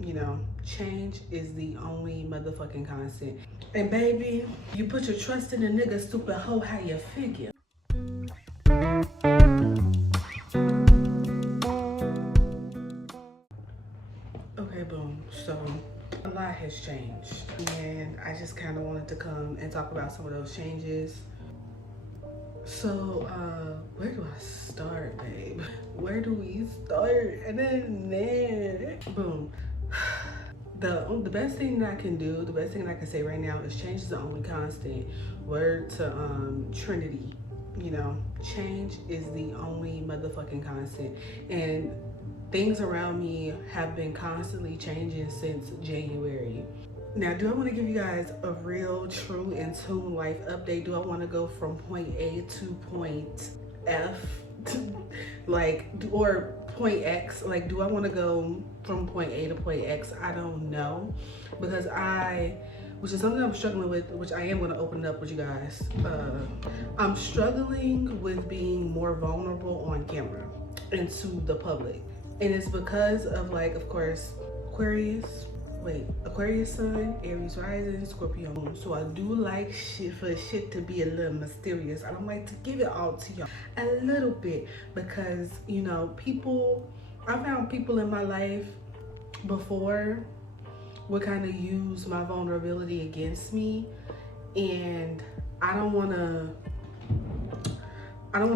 You know, change is the only motherfucking constant. And baby, you put your trust in a nigga, stupid hoe, how you figure? Okay, boom. So a lot has changed, and I just kind of wanted to come and talk about some of those changes. So, where do I start, babe? Where do we start? And then boom. The best thing that I can do, the best thing that I can say right now is change is the only constant. Word to Trinity. You know, change is the only motherfucking constant. And things around me have been constantly changing since January. Now, do I want to give you guys a real, true, in tune life update? Do I want to go from point A to point F, or point X? Like, do I want to go from point A to point X? I don't know, because which is something I'm struggling with, which I am going to open up with you guys. I'm struggling with being more vulnerable on camera and to the public. And it's because of, like, of course, Aquarius sun, Aries rising, Scorpio moon. So I do like shit to be a little mysterious. I don't like to give it all to y'all a little bit, because, you know, I found people in my life before would kind of use my vulnerability against me, and I don't want to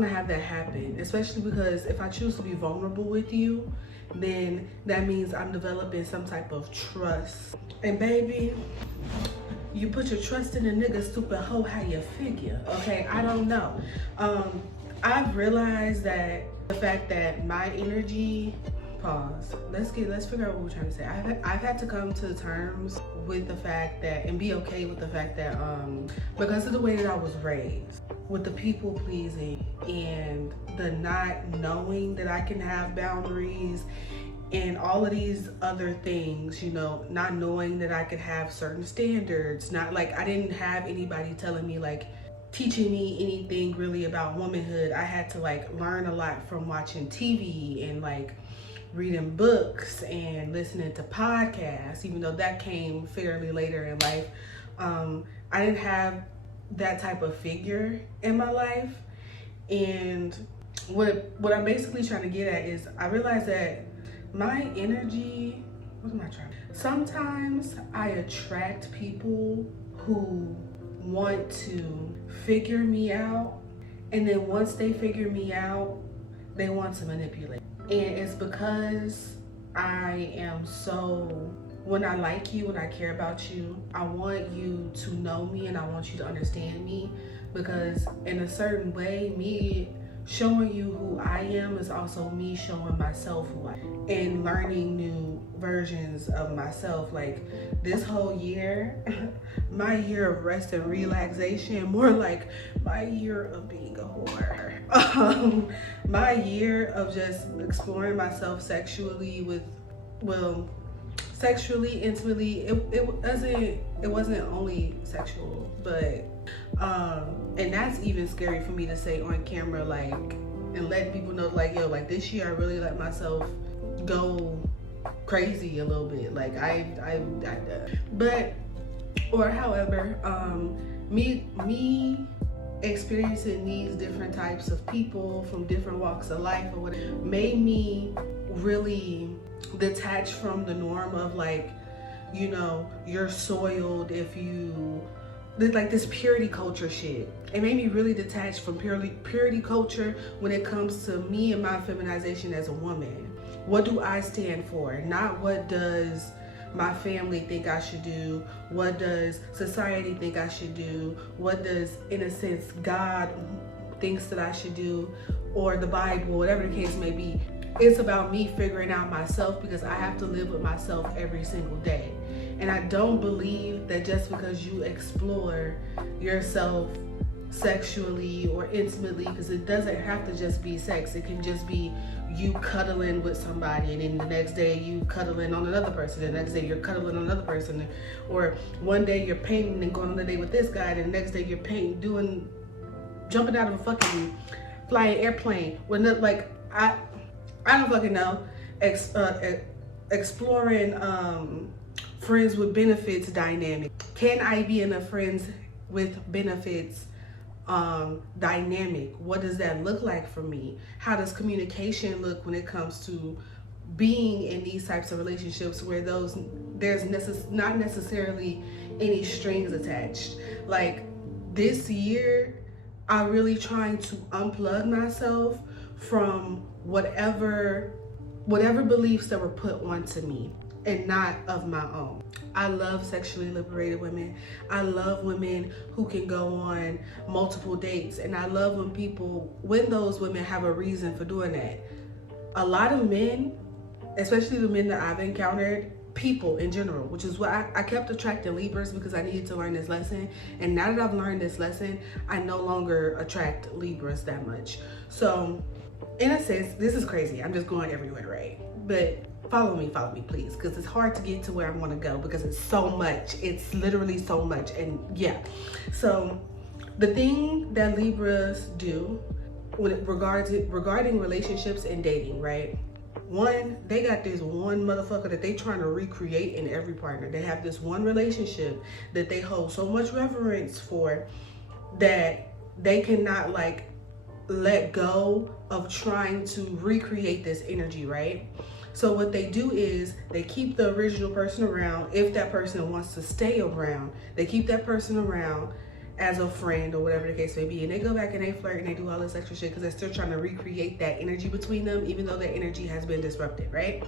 have that happen, especially because if I choose to be vulnerable with you, then that means I'm developing some type of trust. And baby, you put your trust in a nigga, stupid hoe, how you figure? Okay, I don't know. I've realized that the fact that my energy, let's figure out what we're trying to say. I've had to come to terms with the fact that, and be okay with the fact that, because of the way that I was raised, with the people pleasing and the not knowing that I can have boundaries and all of these other things, you know, not knowing that I could have certain standards, not like I didn't have anybody telling me, like, teaching me anything really about womanhood. I had to, like, learn a lot from watching TV and, like, reading books and listening to podcasts, even though that came fairly later in life. I didn't have that type of figure in my life. And what I'm basically trying to get at is, I realized that my energy, sometimes I attract people who want to figure me out, and then once they figure me out, they want to manipulate. And it's because I am when I like you, when I care about you, I want you to know me and I want you to understand me, because in a certain way, me showing you who I am is also me showing myself who I am and learning new versions of myself. Like, this whole year, my year of rest and relaxation, more like my year of being a whore. My year of just exploring myself sexually sexually, intimately. It wasn't only sexual, but and that's even scary for me to say on camera, like, and let people know, like, yo, like, this year I really let myself go crazy a little bit. Like, however, me experiencing these different types of people from different walks of life or whatever made me really detach from the norm of, like, you know, you're soiled if you, like, this purity culture shit. It made me really detached from purity culture when it comes to me and my feminization as a woman. What do I stand for? Not what does my family think I should do, what does society think I should do, what does, in a sense, God thinks that I should do, or the Bible, whatever the case may be. It's about me figuring out myself, because I have to live with myself every single day. And I don't believe that just because you explore yourself sexually or intimately, because it doesn't have to just be sex, it can just be you cuddling with somebody, and then the next day you cuddling on another person, the next day you're cuddling on another person, or one day you're painting and going on a date with this guy, and the next day you're painting, jumping out of a fucking flying airplane with, like, I don't fucking know. exploring friends with benefits dynamic. Can I be in a friends with benefits dynamic? What does that look like for me? How does communication look when it comes to being in these types of relationships where there's not necessarily any strings attached? Like this year, I'm really trying to unplug myself from whatever beliefs that were put onto me and not of my own. I love sexually liberated women. I love women who can go on multiple dates, and I love when those women have a reason for doing that. A lot of men, especially the men that I've encountered, people in general, which is why I kept attracting Libras, because I needed to learn this lesson. And now that I've learned this lesson, I no longer attract Libras that much. So in a sense, this is crazy. I'm just going everywhere, right? But follow me please, because it's hard to get to where I want to go because it's so much. It's literally so much. And yeah, so the thing that Libras do regarding relationships and dating, right? One, they got this one motherfucker that they trying to recreate in every partner. They have this one relationship that they hold so much reverence for that they cannot like let go of trying to recreate this energy, right? So what they do is they keep the original person around. If that person wants to stay around, they keep that person around as a friend or whatever the case may be, and they go back and they flirt and they do all this extra shit because they're still trying to recreate that energy between them, even though that energy has been disrupted, right?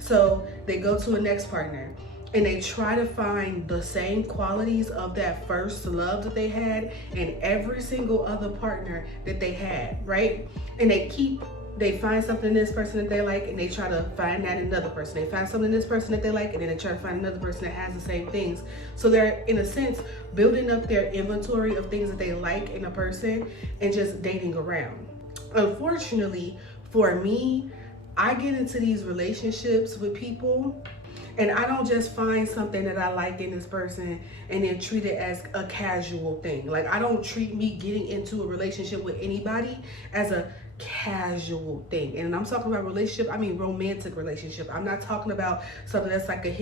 So they go to a next partner and they try to find the same qualities of that first love that they had in every single other partner that they had, right? And they find something in this person that they like, and they try to find that in another person. They find something in this person that they like, and then they try to find another person that has the same things. So they're, in a sense, building up their inventory of things that they like in a person and just dating around. Unfortunately, for me, I get into these relationships with people, and I don't just find something that I like in this person and then treat it as a casual thing. Like, I don't treat me getting into a relationship with anybody as a casual thing. And I'm talking about relationship, I mean romantic relationship. I'm not talking about something that's like a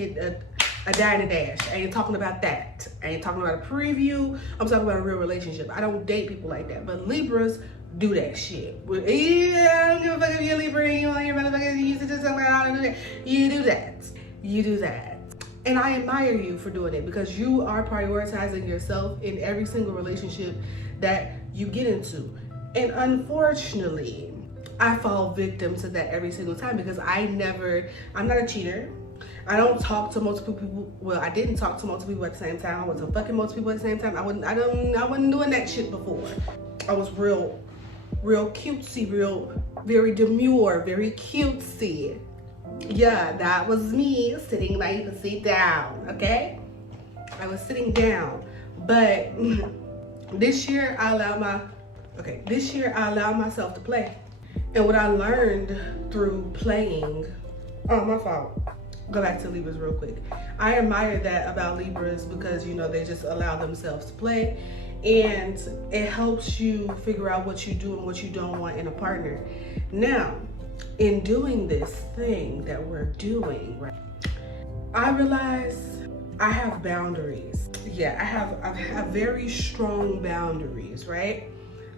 die and a dash. I ain't talking about that. I ain't talking about a preview. I'm talking about a real relationship. I don't date people like that. But Libras do that shit. Yeah, I don't give a fuck if you're a Libra and you want your motherfuckers, you used to just something, I don't do that. You do that. You do that. And I admire you for doing it, because you are prioritizing yourself in every single relationship that you get into. And unfortunately, I fall victim to that every single time, because I'm not a cheater. I don't talk to multiple people. Well, I didn't talk to multiple people at the same time. I wasn't fucking multiple people at the same time. I wasn't doing that shit before. I was real cutesy, very demure, very cutesy. Yeah, that was me sitting like you can sit down, okay? I was sitting down. But this year I allowed myself to play. And what I learned through playing, my fault. Go back to Libras real quick. I admire that about Libras, because they just allow themselves to play, and it helps you figure out what you do and what you don't want in a partner. Now, in doing this thing that we're doing, right, I realize I have boundaries. Yeah, I have very strong boundaries, right?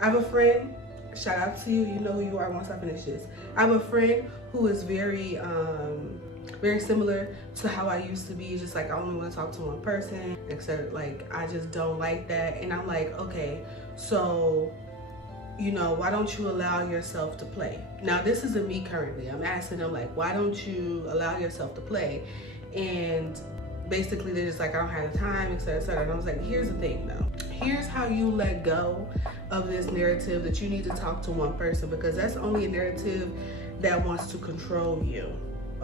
I have a friend, shout out to you, you know who you are once I finish this. I have a friend who is very similar to how I used to be, just like I only want to talk to one person, etc. Like, I just don't like that. And I'm like, okay, so why don't you allow yourself to play? Now, this isn't me currently. I'm asking them, like, why don't you allow yourself to play? And basically they're just like, I don't have the time, etc., etc. And I was like, here's the thing though. Here's how you let go of this narrative that you need to talk to one person, because that's only a narrative that wants to control you,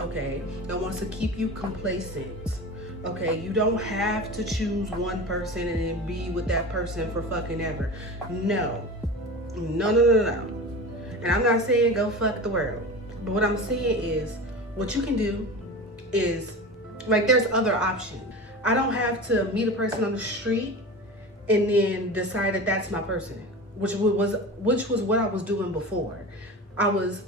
okay? That wants to keep you complacent, okay? You don't have to choose one person and then be with that person for fucking ever. No. And I'm not saying go fuck the world, but what I'm saying is, what you can do is, like, there's other options. I don't have to meet a person on the street and then decide that that's my person, which was what I was doing before. I was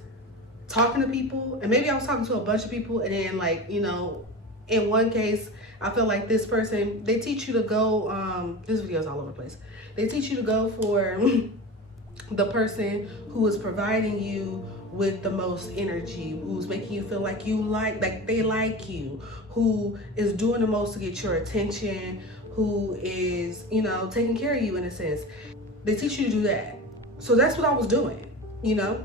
talking to people, and maybe I was talking to a bunch of people, and then like, you know, in one case, I feel like this person, they teach you to go, this video's all over the place. They teach you to go for the person who is providing you with the most energy, who's making you feel like they like you, who is doing the most to get your attention, who is, you know, taking care of you in a sense. They teach you to do that. So that's what I was doing, you know?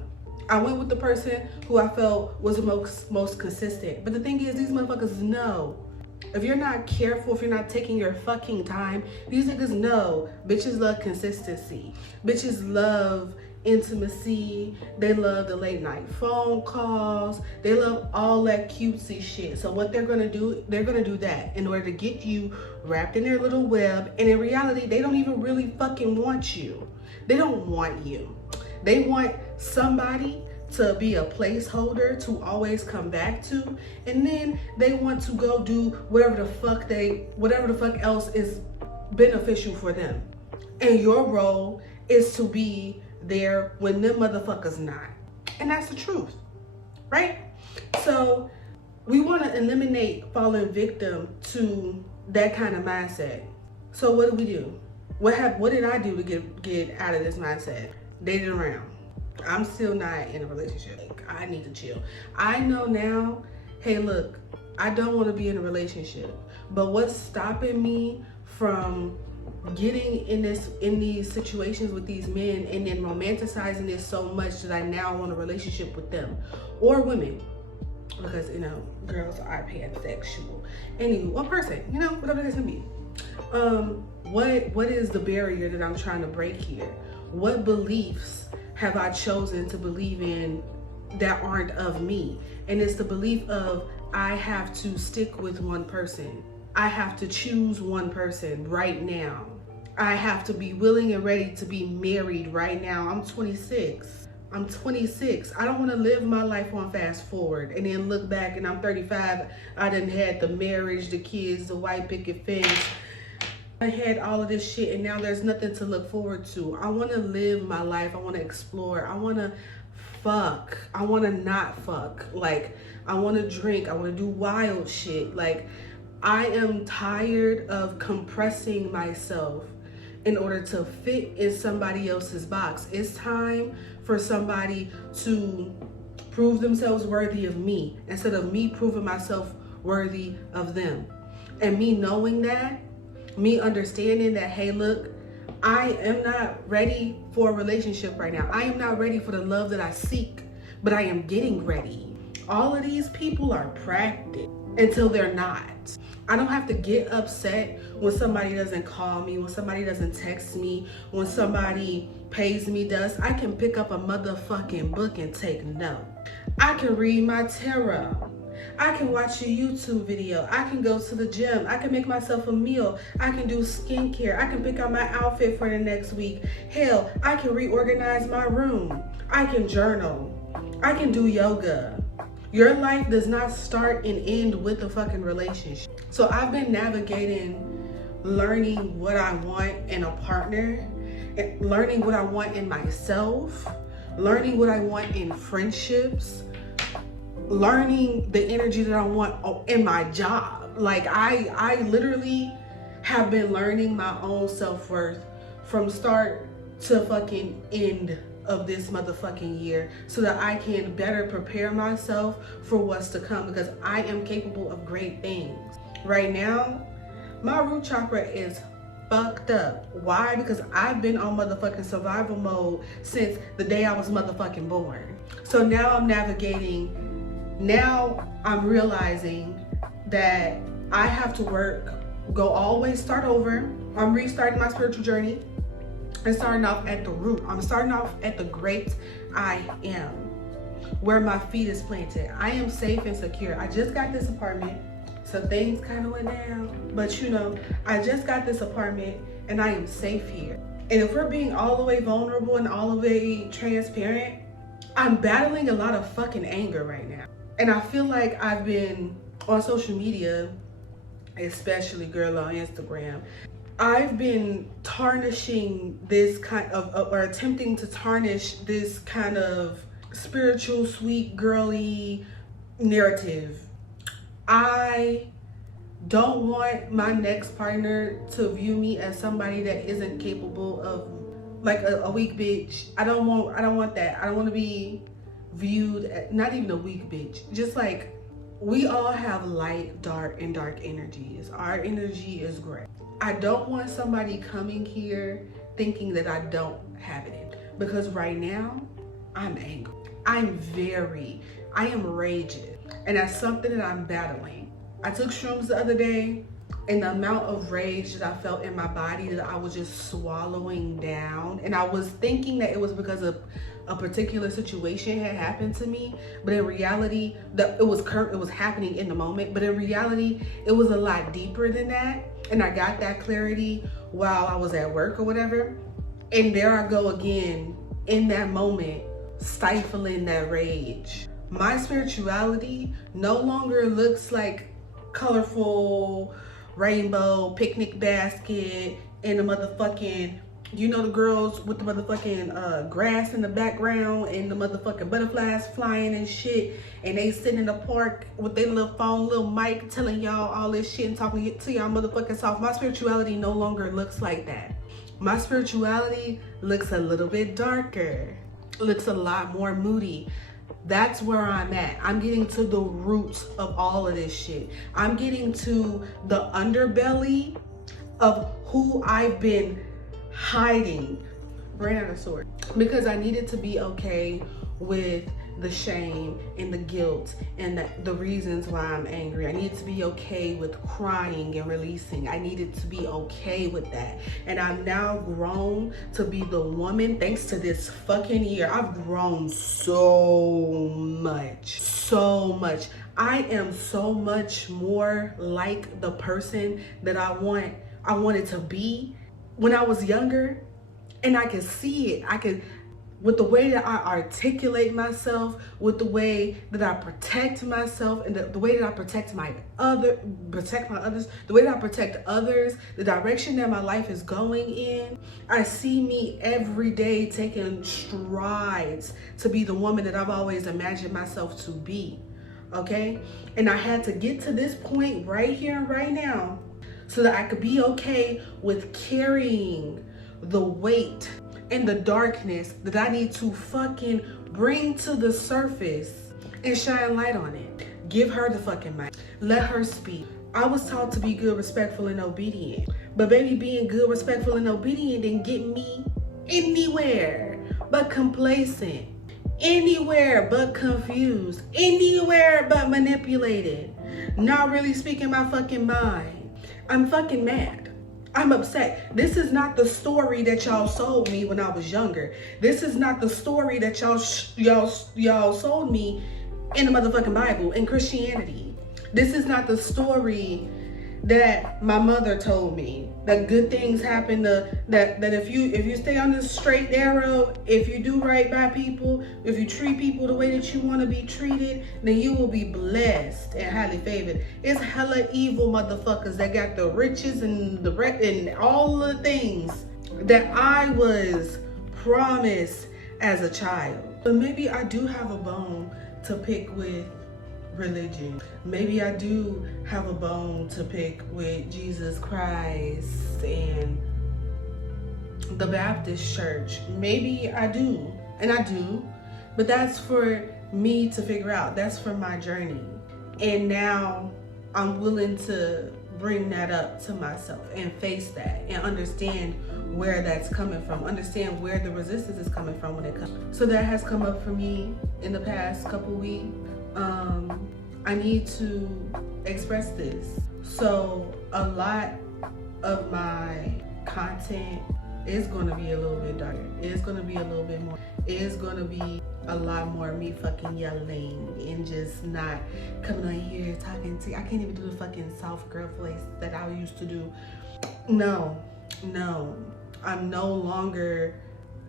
I went with the person who I felt was the most consistent. But the thing is, these motherfuckers know. If you're not careful, if you're not taking your fucking time, these niggas know. Bitches love consistency. Bitches love intimacy. They love the late night phone calls. They love all that cutesy shit. So what they're gonna do, they're gonna do that in order to get you wrapped in their little web. And in reality, they don't even really fucking want you. They don't want you. They want somebody to be a placeholder to always come back to, and then they want to go do whatever the fuck else is beneficial for them. And your role is to be there when them motherfuckers not. And that's the truth, right? So we want to eliminate falling victim to that kind of mindset. So what do? What did I do to get out of this mindset? Dated around. I'm still not in a relationship. Like, I need to chill. I know now, hey look, I don't want to be in a relationship. But what's stopping me from getting in these situations with these men and then romanticizing this so much that I now want a relationship with them or women? Because, you know, girls are pansexual. Anyway, one person, you know, whatever it is to be. What is the barrier that I'm trying to break here? What beliefs have I chosen to believe in that aren't of me? And it's the belief of I have to stick with one person. I have to choose one person right now. I have to be willing and ready to be married right now. I'm 26. I don't want to live my life on fast forward and then look back and I'm 35. I done had the marriage, the kids, the white picket fence. I had all of this shit and now there's nothing to look forward to. I want to live my life. I want to explore. I want to fuck. I want to not fuck. Like, I want to drink. I want to do wild shit. Like, I am tired of compressing myself in order to fit in somebody else's box. It's time for somebody to prove themselves worthy of me instead of me proving myself worthy of them. And me knowing that, me understanding that, hey, look, I am not ready for a relationship right now. I am not ready for the love that I seek, but I am getting ready. All of these people are practiced until they're not. I don't have to get upset when somebody doesn't call me, when somebody doesn't text me, when somebody pays me dust. I can pick up a motherfucking book and take note. I can read my tarot. I can watch a YouTube video. I can go to the gym. I can make myself a meal. I can do skincare. I can pick out my outfit for the next week. Hell, I can reorganize my room. I can journal. I can do yoga. Your life does not start and end with a fucking relationship. So I've been navigating, learning what I want in a partner, learning what I want in myself, learning what I want in friendships, learning the energy that I want in my job. Like I literally have been learning my own self-worth from start to fucking end of this motherfucking year so that I can better prepare myself for what's to come, because I am capable of great things. Right now, my root chakra is fucked up. Why? Because I've been on motherfucking survival mode since the day I was motherfucking born. So now I'm navigating. Now I'm realizing that I have to work, always start over. I'm restarting my spiritual journey and starting off at the root. I'm starting off at the great I am, where my feet is planted. I am safe and secure. I just got this apartment, so things kind of went down, but you know, I just got this apartment and I am safe here. And if we're being all the way vulnerable and all the way transparent, I'm battling a lot of fucking anger right now. And I feel like I've been on social media, especially girl on Instagram, I've been tarnishing this kind of, or attempting to tarnish this kind of spiritual, sweet, girly narrative. I don't want my next partner to view me as somebody that isn't capable of, like, a weak bitch. I don't want that. I don't want to be viewed as, not even a weak bitch, just like, we all have light, dark, and dark energies. Our energy is gray. I don't want somebody coming here thinking that I don't have it in, because right now I'm angry. I am raging, and that's something that I'm battling. I took shrooms the other day, and the amount of rage that I felt in my body that I was just swallowing down, and I was thinking that it was because of a particular situation had happened to me, but in reality, it was happening in the moment, but in reality, it was a lot deeper than that, and I got that clarity while I was at work or whatever, and there I go again in that moment, stifling that rage. My spirituality no longer looks like colorful rainbow picnic basket and the motherfucking, you know, the girls with the motherfucking grass in the background and the motherfucking butterflies flying and shit, and they sitting in the park with their little phone, little mic, telling y'all all this shit and talking to y'all motherfucking soft. My spirituality no longer looks like that. My spirituality looks a little bit darker, looks a lot more moody. That's where I'm at. I'm getting to the roots of all of this shit. I'm getting to the underbelly of who I've been hiding. Ran out of sword. Because I needed to be okay with the shame and the guilt and the reasons why I'm angry. I needed to be okay with crying and releasing. I needed to be okay with that. And I'm now grown to be the woman, thanks to this fucking year. I've grown so much. I am so much more like the person that I wanted to be when I was younger. And I can see it. With the way that I articulate myself, with the way that I protect myself, and the way that I protect my others, the way that I protect others, the direction that my life is going in, I see me every day taking strides to be the woman that I've always imagined myself to be, okay? And I had to get to this point right here and right now so that I could be okay with carrying the weight and the darkness that I need to fucking bring to the surface and shine light on it. Give her the fucking mic. Let her speak. I was taught to be good, respectful, and obedient. But baby, being good, respectful, and obedient didn't get me anywhere but complacent. Anywhere but confused. Anywhere but manipulated. Not really speaking my fucking mind. I'm fucking mad. I'm upset. This is not the story that y'all sold me when I was younger. This is not the story that y'all sold me in the motherfucking Bible, in Christianity. This is not the story that my mother told me, that good things happen, that if you stay on this straight narrow, if you do right by people, if you treat people the way that you want to be treated, then you will be blessed and highly favored. It's hella evil motherfuckers that got the riches and all the things that I was promised as a child. But maybe I do have a bone to pick with religion. Maybe I do have a bone to pick with Jesus Christ and the Baptist church. Maybe I do, and I do, but that's for me to figure out. That's for my journey. And now I'm willing to bring that up to myself and face that and understand where that's coming from, understand where the resistance is coming from when it comes. So that has come up for me in the past couple weeks. I need to express this. So a lot of my content is going to be a little bit darker. It's going to be a little bit more. It's going to be a lot more me fucking yelling and just not coming on here talking to you. I can't even do the fucking soft girl voice that I used to do. No. I'm no longer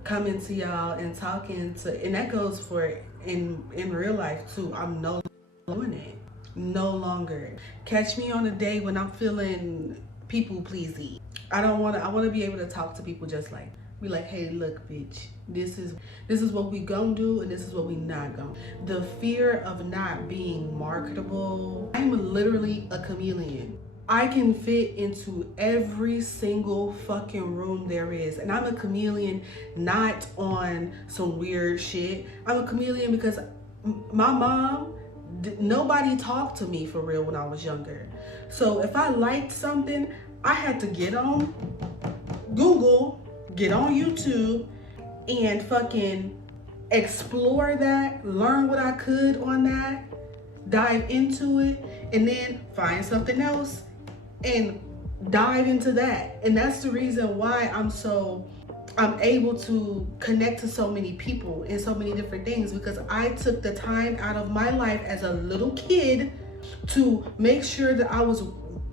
coming to y'all and talking to, and that goes for in real life too. I'm no doing it. No longer. Catch me on a day when I'm feeling people pleasing. I want to be able to talk to people just like Be like, hey, look, bitch, this is what we gonna do, and this is what we not gonna. The fear of not being marketable. I'm literally a chameleon. I can fit into every single fucking room there is. And I'm a chameleon, not on some weird shit. I'm a chameleon because my mom, nobody talked to me for real when I was younger. So if I liked something, I had to get on Google, get on YouTube, and fucking explore that, learn what I could on that, dive into it, and then find something else and dive into that. And that's the reason why I'm able to connect to so many people in so many different things, because I took the time out of my life as a little kid to make sure that I was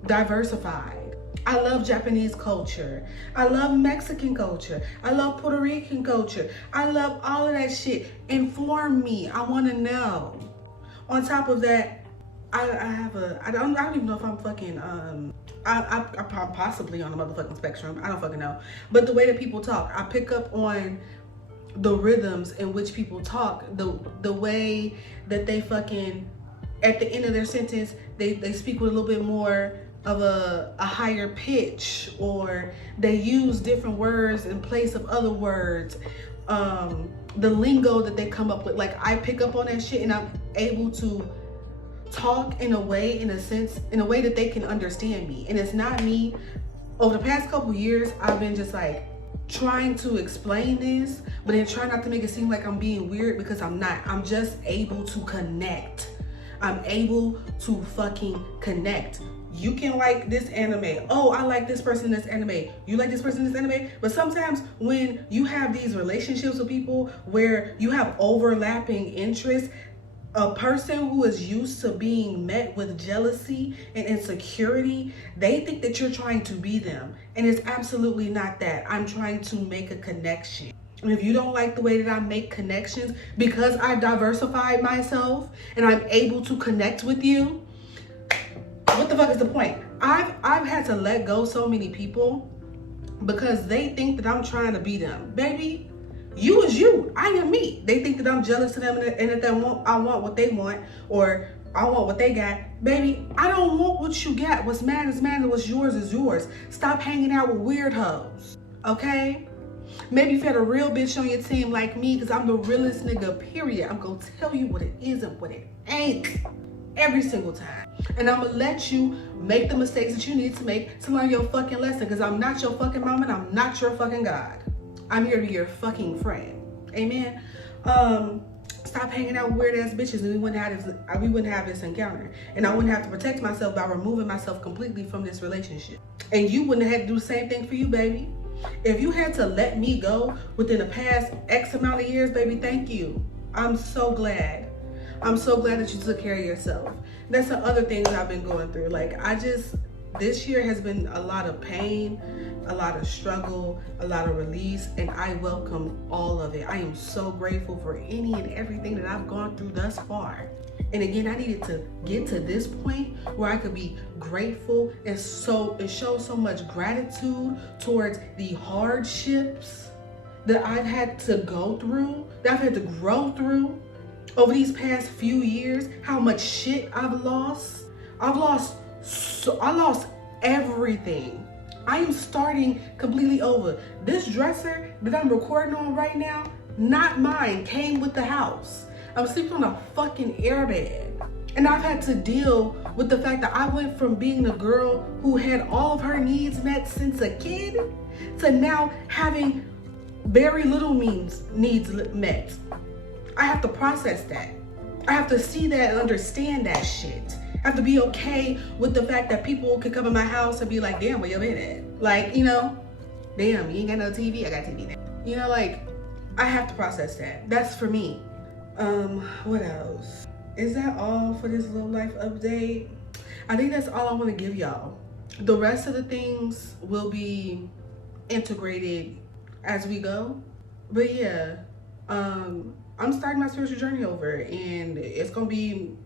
diversified. I love Japanese culture. I love Mexican culture. I love Puerto Rican culture. I love all of that shit. Inform me. I want to know. On top of that, I don't even know if I'm fucking, I'm possibly on the motherfucking spectrum. I don't fucking know. But the way that people talk, I pick up on the rhythms in which people talk, the way that they fucking, at the end of their sentence, they speak with a little bit more of a higher pitch, or they use different words in place of other words. The lingo that they come up with, like I pick up on that shit, and I'm able to talk in a way that they can understand me. And it's not me. Over the past couple years, I've been just like trying to explain this, but then try not to make it seem like I'm being weird, because I'm not. I'm just able to connect. I'm able to fucking connect. You can like this anime. Oh, I like this person in this anime. You like this person in this anime. But sometimes when you have these relationships with people where you have overlapping interests, a person who is used to being met with jealousy and insecurity, they think that you're trying to be them. And it's absolutely not that. I'm trying to make a connection. And if you don't like the way that I make connections, because I diversified myself and I'm able to connect with you, what the fuck is the point? I've had to let go so many people because they think that I'm trying to be them. Baby, you is you. I am me. They think that I'm jealous of them and that I want what they want, or I want what they got. Baby, I don't want what you got. What's mine is mine, and what's yours is yours. Stop hanging out with weird hoes, okay? Maybe you've had a real bitch on your team like me, because I'm the realest nigga, period. I'm gonna tell you what it is and what it ain't every single time. And I'm gonna let you make the mistakes that you need to make to learn your fucking lesson, because I'm not your fucking mama and I'm not your fucking God. I'm here to be your fucking friend. Amen. Stop hanging out with weird ass bitches, and we wouldn't have this encounter. And I wouldn't have to protect myself by removing myself completely from this relationship. And you wouldn't have had to do the same thing for you, baby. If you had to let me go within the past X amount of years, baby, thank you. I'm so glad. I'm so glad that you took care of yourself. That's the other things I've been going through. Like, this year has been a lot of pain, a lot of struggle, a lot of release, and I welcome all of it. I am so grateful for any and everything that I've gone through thus far. And again, I needed to get to this point where I could be grateful and show so much gratitude towards the hardships that I've had to go through, that I've had to grow through over these past few years. How much shit I've lost. I lost everything. I am starting completely over. This dresser that I'm recording on right now, not mine, came with the house. I'm sleeping on a fucking airbed. And I've had to deal with the fact that I went from being a girl who had all of her needs met since a kid to now having very little needs met. I have to process that. I have to see that and understand that shit. I have to be okay with the fact that people could come in my house and be like, damn, where you been at? Like, you know, damn, you ain't got no TV, I got TV now. You know, like, I have to process that. That's for me. What else? Is that all for this little life update? I think that's all I want to give y'all. The rest of the things will be integrated as we go. But yeah, I'm starting my spiritual journey over, and it's gonna be,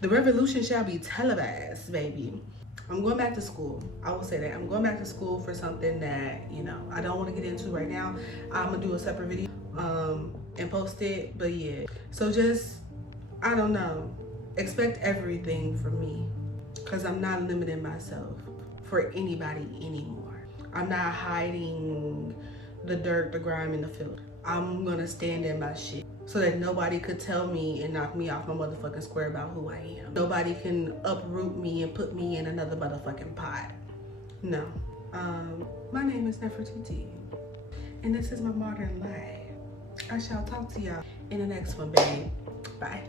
the revolution shall be televised, baby. I'm going back to school. I will say that. I'm going back to school for something that, you know, I don't want to get into right now. I'm going to do a separate video and post it. But yeah. So just, I don't know. Expect everything from me. Because I'm not limiting myself for anybody anymore. I'm not hiding the dirt, the grime, and the filth. I'm going to stand in my shit. So that nobody could tell me and knock me off my motherfucking square about who I am. Nobody can uproot me and put me in another motherfucking pot. No. My name is Nefertiti. And this is my modern life. I shall talk to y'all in the next one, babe. Bye.